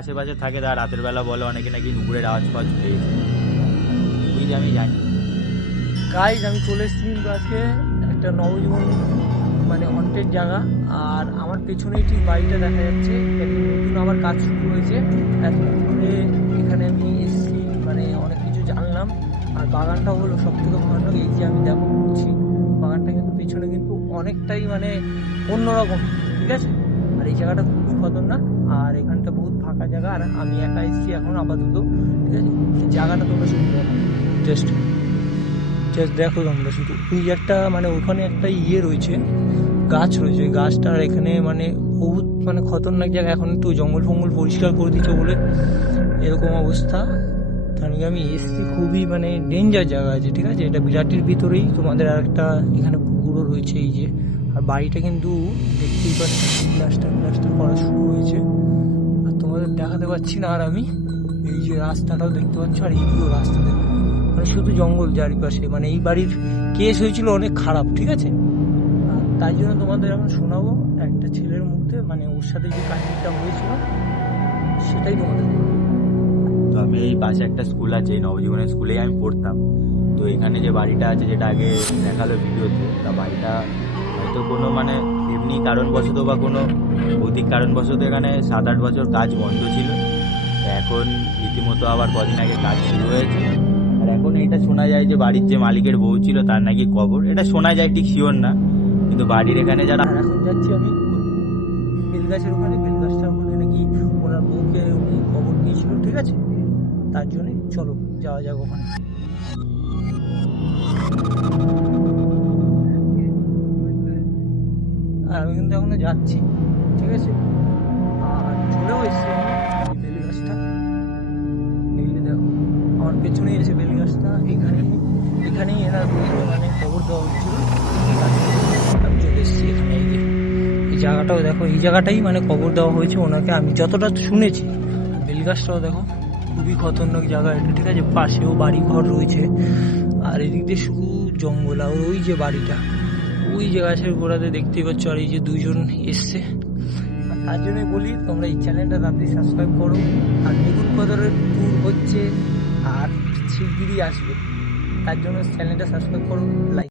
আশেপাশে থাকে তারা রাতের বেলা বলে অনেকে নাকি নুপুরের আওয়াজ পাওয়া পেয়েছে, বুঝলি আমি জানি। গাইজ আমি চলে এসেছি কিন্তু আজকে একটা নবজীবন মানে হন্টেড জায়গা, আর আমার পেছনেই ঠিক বাড়িটা দেখা যাচ্ছে। নতুন আবার কাজ শুরু হয়েছে, এতদিন ধরে এখানে আমি এসেছি, মানে অনেক কিছু জানলাম। আর বাগানটা হলো সব থেকে ভয়ানক, এই যে আমি দেখো বলছি বাগানটা কিন্তু পেছনে কিন্তু অনেকটাই মানে অন্যরকম, ঠিক আছে। আর এই জায়গাটা খুবই খতরনাক, আর এখানটা বহুত ফাঁকা জায়গা, আর আমি একা এসেছি এখন আপাতত, ঠিক আছে। এই জায়গাটা তোমরা শুধু জাস্ট দেখো তোমরা শুধু, ওই একটা মানে ওখানে একটা রয়েছে, গাছ রয়েছে, ওই গাছটার এখানে মানে বহুত মানে খতরনাক জায়গা। এখন একটু জঙ্গল ফঙ্গল পরিষ্কার করে দিচ্ছে বলে এরকম অবস্থা। তার আমি এসছি, খুবই মানে ডেঞ্জার জায়গা আছে, ঠিক আছে। এটা বিরাটির ভিতরেই তোমাদের আর একটা এখানে পুকুরও রয়েছে, এই যে। আর বাড়িটা কিন্তু দেখতেই পাচ্ছি প্লাস্টার করা শুরু হয়েছে, আর তোমাদের দেখাতে পাচ্ছি না। আর আমি এই যে রাস্তাটাও দেখতে পাচ্ছ, আর এই পুরো রাস্তা দেখো, মানে শুধু জঙ্গল চারিপাশে। মানে এই বাড়ির কেস হয়েছিল অনেক খারাপ, ঠিক আছে। আর তাই জন্য তোমাদের এখন শোনাবো একটা ছেলের মুখে, মানে ওর সাথে যে কাহিনীটা হয়েছিল সেটাই তোমাদের বলবো। তো আমি এই পাশে একটা স্কুল আছে, এই নবজীবনের স্কুলেই আমি পড়তাম। তো এখানে যে বাড়িটা আছে, যেটা আগে দেখালো ভিডিওতে, তা বাড়িটা হয়তো কোনো মানে এমনি কারণবশত বা কোনো ভৌতিক কারণবশত এখানে 7-8 বছর কাজ বন্ধ ছিল। তো এখন রীতিমতো আবার কদিন আগে কাজ শুরু হয়েছে। আর এখন এটা শোনা যায় যে বাড়ির যে মালিকের বউ ছিল তার নাকি কবর, এটা শোনা যায়, ঠিক শিওর না। কিন্তু বাড়ির এখানে যারা, আর এখন যাচ্ছি আমি বেলগাছের ওখানে, বেলগাছটার ওখানে নাকি ওনার বউকে উনি খবর দিয়েছিল, ঠিক আছে। তার জন্যই চলো যাওয়া যাক ওখানে। আর আমি কিন্তু এখনো যাচ্ছি, ঠিক আছে। আর চলেও এসছি আমি বেলগাছটা, এই যে দেখো আমার পেছনেই এসে বেলগাছটা, এখানেই এনার বউকে মানে খবর দেওয়া হচ্ছিল। আমি চলে এসেছি এখানে, এই যে এই জায়গাটাও দেখো, এই জায়গাটাই মানে কবর দেওয়া হয়েছে ওনাকে, আমি যতটা শুনেছি। বেলগাছটাও দেখো, খুবই খতরনাক জায়গা এটা, ঠিক আছে। পাশেও বাড়ি ঘর রয়েছে, আর এদিক দিয়ে শুধু জঙ্গল। আর ওই যে বাড়িটা, ওই যে গাছের গোড়াতে দেখতেই পাচ্ছ, আর এই যে দুইজন এসছে। আর তার জন্যই বলি তোমরা এই চ্যানেলটা তাড়াতাড়ি সাবস্ক্রাইব করো। আর বেগুন কদরের ট্যুর হচ্ছে, আর শিগগিরই আসবে, তার জন্য চ্যানেলটা সাবস্ক্রাইব করো, লাইক